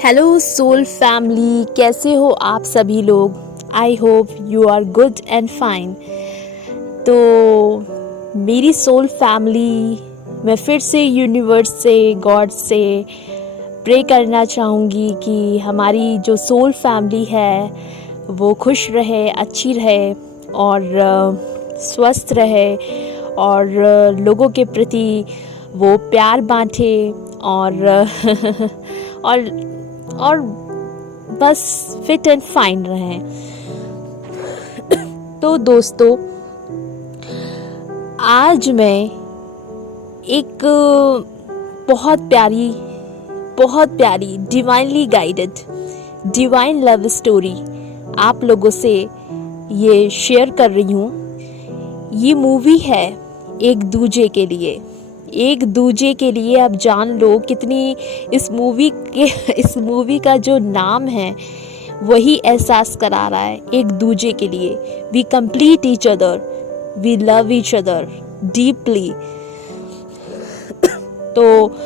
Hello soul family, कैसे हो आप सभी लोग। I hope you are good and fine. तो मेरी सोल फैमिली, मैं फिर से यूनिवर्स से, गॉड से प्रे करना चाहूँगी कि हमारी जो सोल फैमिली है वो खुश रहे, अच्छी रहे और स्वस्थ रहे और लोगों के प्रति वो प्यार बांटे और और बस फिट एंड फाइन रहें। तो दोस्तों, आज मैं एक बहुत प्यारी divinely guided divine love story आप लोगों से ये शेयर कर रही हूँ। ये मूवी है एक दूजे के लिए। आप जान लो कितनी इस मूवी का जो नाम है वही एहसास करा रहा है, एक दूजे के लिए। We complete each other, we love each other deeply. तो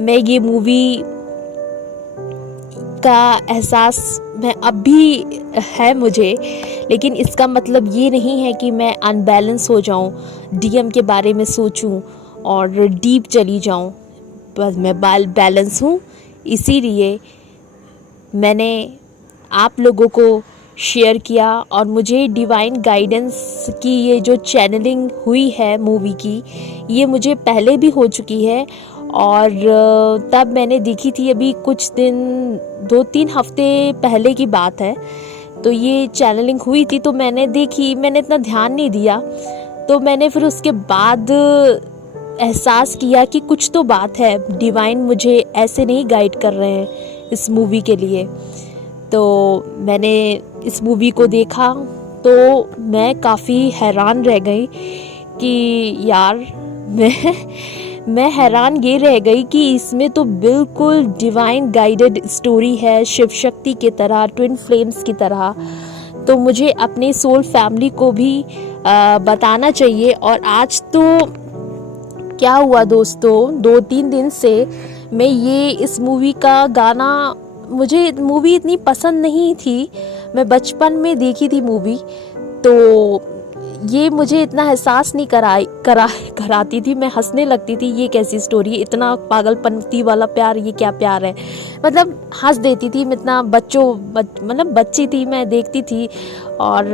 मैं ये मूवी का एहसास मैं अब भी है मुझे, लेकिन इसका मतलब ये नहीं है कि मैं अनबैलेंस हो जाऊं, डीएम के बारे में सोचूं और डीप चली जाऊं। बस मैं बैलेंस हूँ, इसीलिए मैंने आप लोगों को शेयर किया। और मुझे डिवाइन गाइडेंस की ये जो चैनलिंग हुई है मूवी की, ये मुझे पहले भी हो चुकी है और तब मैंने देखी थी, अभी कुछ दिन 2-3 हफ्ते पहले की बात है। तो ये चैनलिंग हुई थी तो मैंने देखी, मैंने इतना ध्यान नहीं दिया। तो मैंने फिर उसके बाद एहसास किया कि कुछ तो बात है, डिवाइन मुझे ऐसे नहीं गाइड कर रहे हैं इस मूवी के लिए। तो मैंने इस मूवी को देखा तो मैं काफ़ी हैरान रह गई कि यार मैं हैरान ये रह गई कि इसमें तो बिल्कुल डिवाइन गाइडेड स्टोरी है, शिव शक्ति की तरह, ट्विन फ्लेम्स की तरह। तो मुझे अपने सोल फैमिली को भी बताना चाहिए। और आज तो क्या हुआ दोस्तों, 2-3 दिन से मैं ये इस मूवी का गाना, मुझे मूवी इतनी पसंद नहीं थी, मैं बचपन में देखी थी मूवी, तो ये मुझे इतना एहसास नहीं कराती थी। मैं हंसने लगती थी, ये कैसी स्टोरी है, इतना पागलपंती वाला प्यार, ये क्या प्यार है। मतलब हंस देती थी मैं, इतना मतलब बच्ची थी, मैं देखती थी। और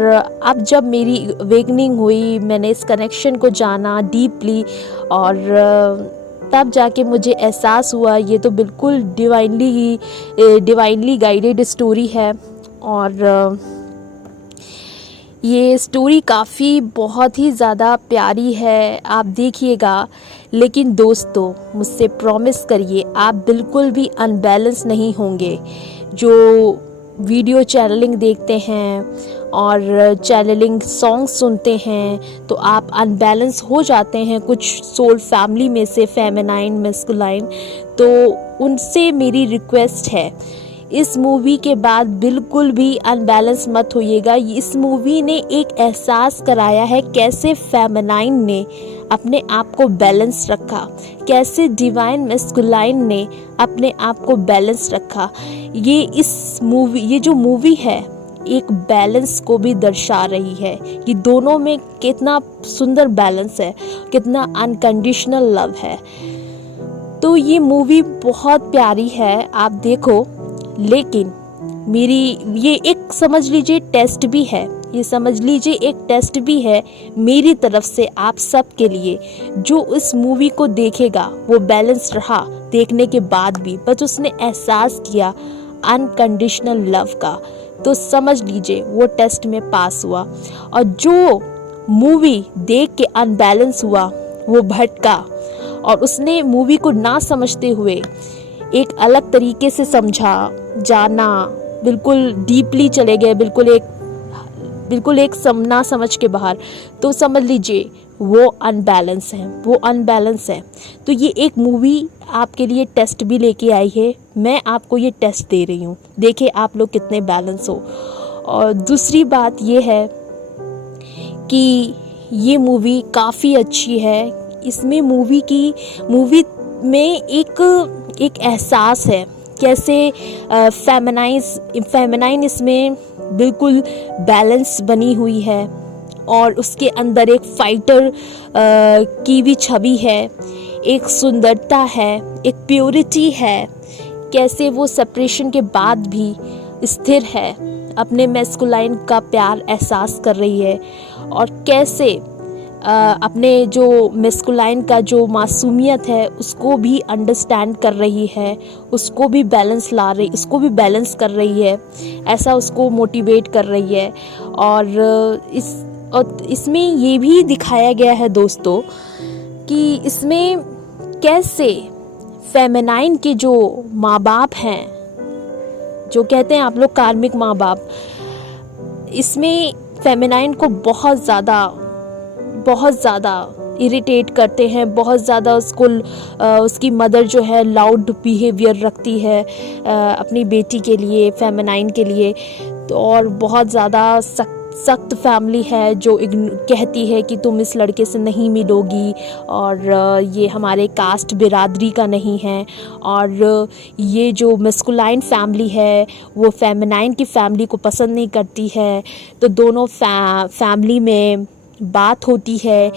अब जब मेरी अवेकनिंग हुई, मैंने इस कनेक्शन को जाना डीपली और तब जाके मुझे एहसास हुआ ये तो बिल्कुल डिवाइनली गाइडेड स्टोरी है। और ये स्टोरी काफ़ी बहुत ही ज़्यादा प्यारी है, आप देखिएगा। लेकिन दोस्तों, मुझसे प्रॉमिस करिए आप बिल्कुल भी अनबैलेंस नहीं होंगे। जो वीडियो चैनलिंग देखते हैं और चैनलिंग सॉन्ग सुनते हैं तो आप अनबैलेंस हो जाते हैं कुछ सोल फैमिली में से, फेमिनाइन मैस्कुलाइन। तो उनसे मेरी रिक्वेस्ट है, इस मूवी के बाद बिल्कुल भी अनबैलेंस मत होइएगा। इस मूवी ने एक एहसास कराया है कैसे फेमिनाइन ने अपने आप को बैलेंस रखा, कैसे डिवाइन मैस्कुलाइन ने अपने आप को बैलेंस रखा। ये जो मूवी है एक बैलेंस को भी दर्शा रही है कि दोनों में कितना सुंदर बैलेंस है, कितना अनकंडीशनल लव है। तो ये मूवी बहुत प्यारी है, आप देखो। लेकिन मेरी ये एक समझ लीजिए टेस्ट भी है, ये समझ लीजिए एक टेस्ट भी है मेरी तरफ से आप सब के लिए। जो इस मूवी को देखेगा वो बैलेंस रहा देखने के बाद भी, बस उसने एहसास किया अनकंडीशनल लव का, तो समझ लीजिए वो टेस्ट में पास हुआ। और जो मूवी देख के अनबैलेंस हुआ, वो भटका और उसने मूवी को ना समझते हुए एक अलग तरीके से समझा, जाना, बिल्कुल डीपली चले गए, बिल्कुल एक ना समझ के बाहर, तो समझ लीजिए वो अनबैलेंस है। तो ये एक मूवी आपके लिए टेस्ट भी लेके आई है, मैं आपको ये टेस्ट दे रही हूँ, देखिए आप लोग कितने बैलेंस हो। और दूसरी बात ये है कि ये मूवी काफ़ी अच्छी है। इसमें मूवी में एक एहसास है कैसे फेमिनाइन इसमें बिल्कुल बैलेंस बनी हुई है, और उसके अंदर एक फाइटर की भी छवि है, एक सुंदरता है, एक प्योरिटी है। कैसे वो सेपरेशन के बाद भी स्थिर है, अपने मैस्कुलाइन का प्यार एहसास कर रही है, और कैसे अपने जो मैस्कुलाइन का जो मासूमियत है उसको भी अंडरस्टैंड कर रही है, उसको भी बैलेंस कर रही है, ऐसा उसको मोटिवेट कर रही है। और इसमें ये भी दिखाया गया है दोस्तों कि इसमें कैसे फेमिनाइन के जो माँ बाप हैं, जो कहते हैं आप लोग कार्मिक माँ बाप, इसमें फेमिनाइन को बहुत ज़्यादा इरिटेट करते हैं, बहुत ज़्यादा उसकी मदर जो है लाउड बिहेवियर रखती है अपनी बेटी के लिए, फेमिनाइन के लिए। तो और बहुत ज़्यादा सख्त फैमिली है जो कहती है कि तुम इस लड़के से नहीं मिलोगी, और ये हमारे कास्ट बिरादरी का नहीं है। और ये जो मैस्कुलाइन फैमिली है वो फेमिनाइन की फैमिली को पसंद नहीं करती है। तो दोनों फैमिली में बात होती है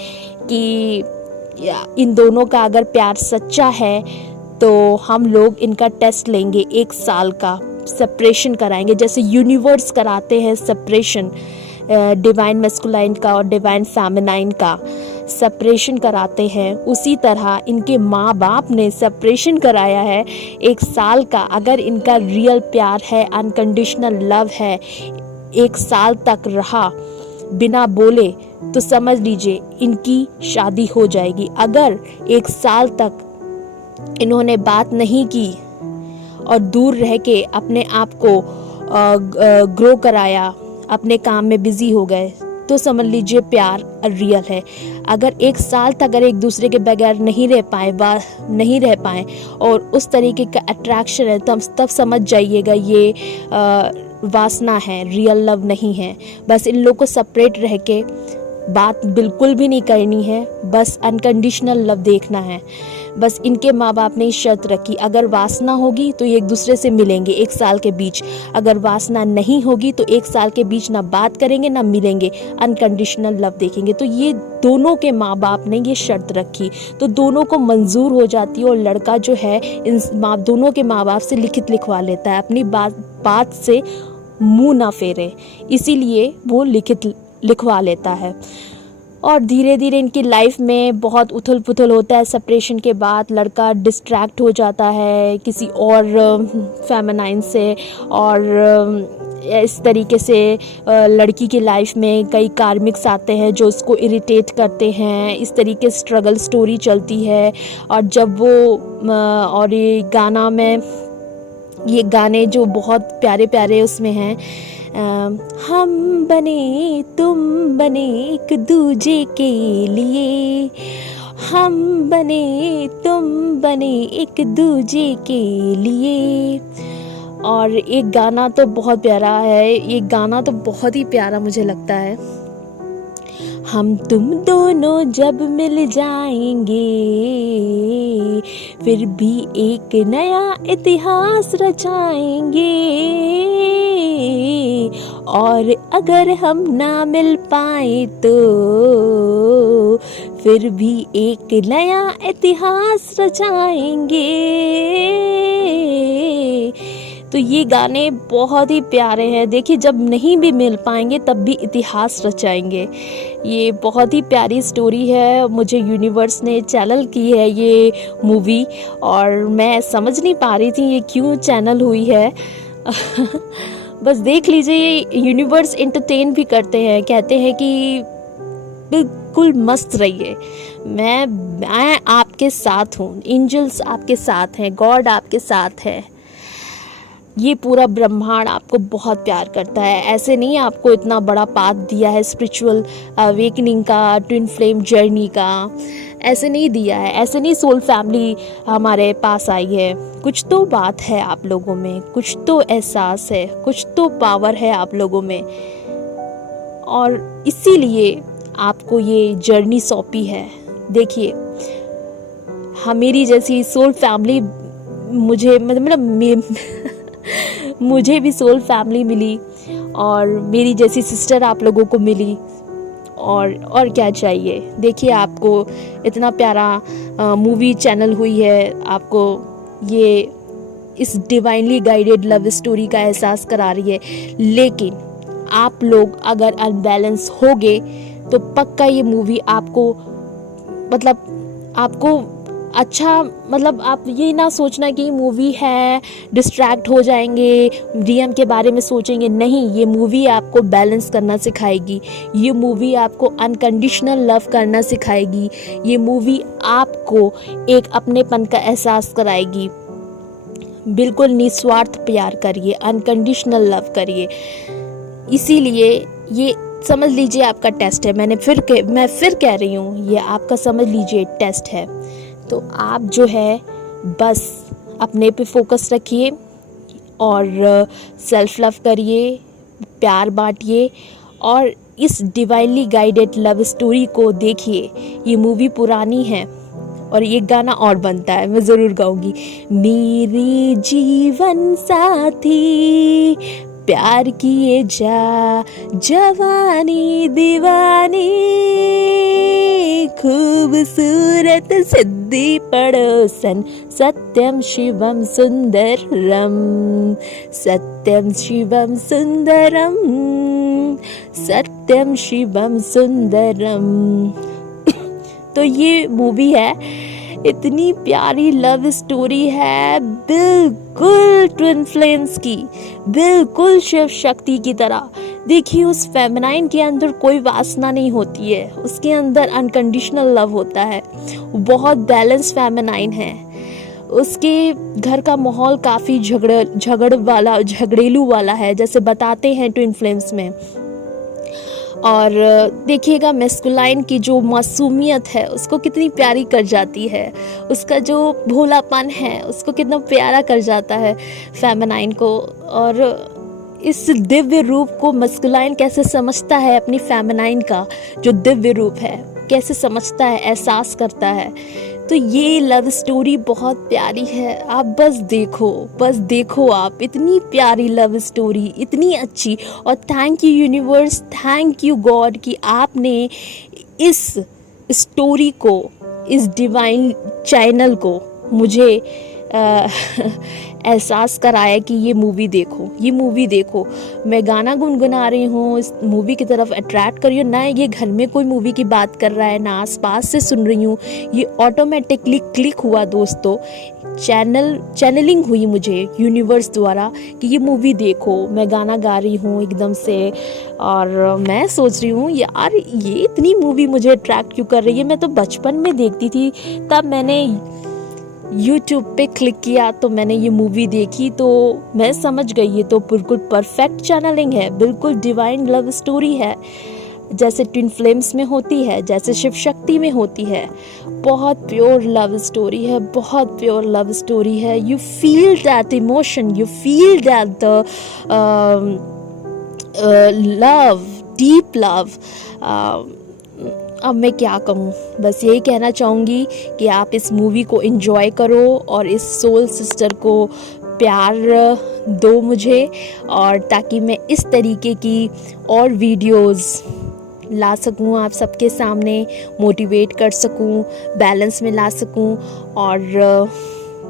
कि इन दोनों का अगर प्यार सच्चा है तो हम लोग इनका टेस्ट लेंगे, 1 साल का सेपरेशन कराएंगे, जैसे यूनिवर्स कराते हैं सेपरेशन, डिवाइन मैस्कुलाइन का और डिवाइन फेमिनाइन का सेपरेशन कराते हैं, उसी तरह इनके माँ बाप ने सेपरेशन कराया है 1 साल का। अगर इनका रियल प्यार है, अनकंडीशनल लव है, 1 साल तक रहा बिना बोले, तो समझ लीजिए इनकी शादी हो जाएगी। अगर 1 साल तक इन्होंने बात नहीं की और दूर रह के अपने आप को ग्रो कराया, अपने काम में बिजी हो गए, तो समझ लीजिए प्यार रियल है। अगर 1 साल तक अगर एक दूसरे के बगैर नहीं रह पाए और उस तरीके का अट्रैक्शन है, तब समझ जाइएगा ये वासना है, रियल लव नहीं है। बस इन लोग को सेपरेट रह के बात बिल्कुल भी नहीं करनी है, बस अनकंडीशनल लव देखना है। बस इनके माँ बाप ने ही शर्त रखी, अगर वासना होगी तो ये एक दूसरे से मिलेंगे 1 साल के बीच, अगर वासना नहीं होगी तो 1 साल के बीच ना बात करेंगे ना मिलेंगे, अनकंडीशनल लव देखेंगे। तो ये दोनों के माँ बाप ने ये शर्त रखी, तो दोनों को मंजूर हो जाती है, और लड़का जो है इन दोनों के माँ बाप से लिखित लिखवा लेता है, अपनी बात से मुंह ना फेरे, इसीलिए वो लिखित लिखवा लेता है। और धीरे धीरे इनकी लाइफ में बहुत उथल पुथल होता है। सेपरेशन के बाद लड़का डिस्ट्रैक्ट हो जाता है किसी और फेमिनाइन से, और इस तरीके से लड़की की लाइफ में कई कार्मिक्स आते हैं जो उसको इरिटेट करते हैं। इस तरीके से स्ट्रगल स्टोरी चलती है। और जब वो और ये गाने जो बहुत प्यारे प्यारे उसमें हैं, हम बने तुम बने एक दूजे के लिए, हम बने तुम बने एक दूजे के लिए। और एक गाना तो बहुत प्यारा है, ये गाना तो बहुत ही प्यारा मुझे लगता है, हम तुम दोनों जब मिल जाएंगे फिर भी एक नया इतिहास रचाएंगे, और अगर हम ना मिल पाए तो फिर भी एक नया इतिहास रचाएंगे। तो ये गाने बहुत ही प्यारे हैं। देखिए, जब नहीं भी मिल पाएंगे तब भी इतिहास रचाएंगे। ये बहुत ही प्यारी स्टोरी है। मुझे यूनिवर्स ने चैनल की है ये मूवी, और मैं समझ नहीं पा रही थी ये क्यों चैनल हुई है। बस देख लीजिए, ये यूनिवर्स एंटरटेन भी करते हैं, कहते हैं कि बिल्कुल मस्त रहिए, मैं आपके साथ हूँ, एंजल्स आपके साथ हैं, गॉड आपके साथ है। ये पूरा ब्रह्मांड आपको बहुत प्यार करता है। ऐसे नहीं आपको इतना बड़ा पाथ दिया है स्पिरिचुअल अवेकनिंग का, ट्विन फ्लेम जर्नी का, ऐसे नहीं दिया है, ऐसे नहीं सोल फैमिली हमारे पास आई है। कुछ तो बात है आप लोगों में, कुछ तो एहसास है, कुछ तो पावर है आप लोगों में, और इसीलिए आपको ये जर्नी सौंपी है। देखिए, मेरी जैसी सोल फैमिली मुझे मुझे भी सोल फैमिली मिली और मेरी जैसी सिस्टर आप लोगों को मिली, और क्या चाहिए। देखिए आपको इतना प्यारा मूवी चैनल हुई है, आपको ये इस डिवाइनली गाइडेड लव स्टोरी का एहसास करा रही है। लेकिन आप लोग अगर अनबैलेंस होगे तो पक्का ये मूवी आपको अच्छा आप ये ना सोचना कि मूवी है डिस्ट्रैक्ट हो जाएंगे, डीएम के बारे में सोचेंगे, नहीं। ये मूवी आपको बैलेंस करना सिखाएगी, ये मूवी आपको अनकंडीशनल लव करना सिखाएगी, ये मूवी आपको एक अपनेपन का एहसास कराएगी। बिल्कुल निस्वार्थ प्यार करिए, अनकंडीशनल लव करिए। इसीलिए ये समझ लीजिए आपका टेस्ट है। मैं फिर कह रही हूँ, ये आपका समझ लीजिए टेस्ट है। तो आप जो है बस अपने पे फोकस रखिए और सेल्फ लव करिए, प्यार बांटिए और इस डिवाइनली गाइडेड लव स्टोरी को देखिए। ये मूवी पुरानी है और ये गाना और बनता है, मैं ज़रूर गाऊंगी। मेरे जीवन साथी प्यार किए जा, जवानी दीवानी, खूबसूरत सिद्धि पड़ोसन, सत्यम शिवम सुंदरम, सत्यम शिवम सुंदरम, सत्यम शिवम सुंदरम। तो ये मूवी है, इतनी प्यारी लव स्टोरी है, बिल्कुल ट्विन फ्लेम्स की, बिल्कुल शिव शक्ति की तरह। देखिए उस फेमिनाइन के अंदर कोई वासना नहीं होती है, उसके अंदर अनकंडीशनल लव होता है। बहुत बैलेंस फेमिनाइन है। उसके घर का माहौल काफ़ी झगड़ेलू वाला है, जैसे बताते हैं ट्विन फ्लेम्स में। और देखिएगा मैस्कुलाइन की जो मासूमियत है उसको कितनी प्यारी कर जाती है, उसका जो भोलापन है उसको कितना प्यारा कर जाता है फेमिनाइन को। और इस दिव्य रूप को मैस्कुलाइन कैसे समझता है, अपनी फेमिनाइन का जो दिव्य रूप है कैसे समझता है, एहसास करता है। तो ये लव स्टोरी बहुत प्यारी है। आप बस देखो आप, इतनी प्यारी लव स्टोरी, इतनी अच्छी। और thank you universe, thank you God कि आपने इस स्टोरी को, इस डिवाइन चैनल को मुझे एहसास कराया कि ये मूवी देखो। मैं गाना गुनगुना रही हूँ, इस मूवी की तरफ अट्रैक्ट करिए ना। ये घर में कोई मूवी की बात कर रहा है, ना आसपास से सुन रही हूँ, ये ऑटोमेटिकली क्लिक हुआ दोस्तों, चैनलिंग हुई मुझे यूनिवर्स द्वारा कि ये मूवी देखो। मैं गाना गा रही हूँ एकदम से और मैं सोच रही हूँ यार ये इतनी मूवी मुझे अट्रैक्ट क्यों कर रही है। मैं तो बचपन में देखती थी, तब मैंने YouTube पे क्लिक किया तो मैंने ये मूवी देखी, तो मैं समझ गई ये तो बिल्कुल परफेक्ट चैनलिंग है, बिल्कुल डिवाइन लव स्टोरी है, जैसे ट्विन फ्लेम्स में होती है, जैसे शिव शक्ति में होती है। बहुत प्योर लव स्टोरी है, बहुत प्योर लव स्टोरी है। You feel that emotion, you feel that the love, deep love. अब मैं क्या कहूँ, बस यही कहना चाहूँगी कि आप इस मूवी को एंजॉय करो और इस सोल सिस्टर को प्यार दो मुझे, और ताकि मैं इस तरीके की और वीडियोस ला सकूँ आप सबके सामने, मोटिवेट कर सकूँ, बैलेंस में ला सकूँ। और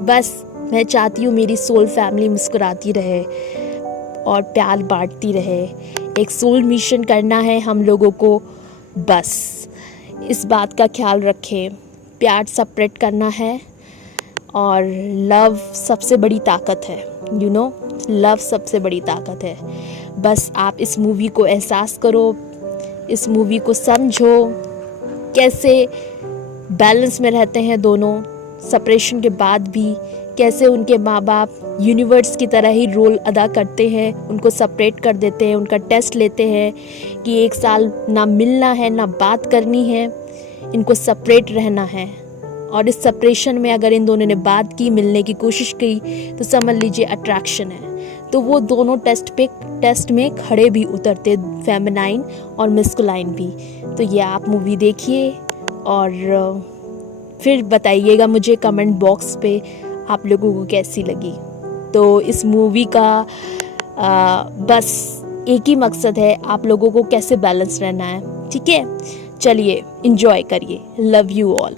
बस मैं चाहती हूँ मेरी सोल फैमिली मुस्कुराती रहे और प्यार बांटती रहे। एक सोल मिशन करना है हम लोगों को, बस इस बात का ख्याल रखें, प्यार सेपरेट करना है। और लव सबसे बड़ी ताकत है, यू नो, लव सबसे बड़ी ताकत है। बस आप इस मूवी को एहसास करो, इस मूवी को समझो, कैसे बैलेंस में रहते हैं दोनों, सेपरेशन के बाद भी कैसे उनके माँ बाप यूनिवर्स की तरह ही रोल अदा करते हैं, उनको सेपरेट कर देते हैं, उनका टेस्ट लेते हैं कि 1 साल ना मिलना है ना बात करनी है, इनको सेपरेट रहना है। और इस सेपरेशन में अगर इन दोनों ने बात की, मिलने की कोशिश की, तो समझ लीजिए अट्रैक्शन है। तो वो दोनों टेस्ट में खड़े भी उतरते, फेमिनाइन और मैस्कुलाइन भी। तो ये आप मूवी देखिए और फिर बताइएगा मुझे कमेंट बॉक्स पे आप लोगों को कैसी लगी। तो इस मूवी का बस एक ही मकसद है, आप लोगों को कैसे बैलेंस रहना है। ठीक है, चलिए एंजॉय करिए। Love you all.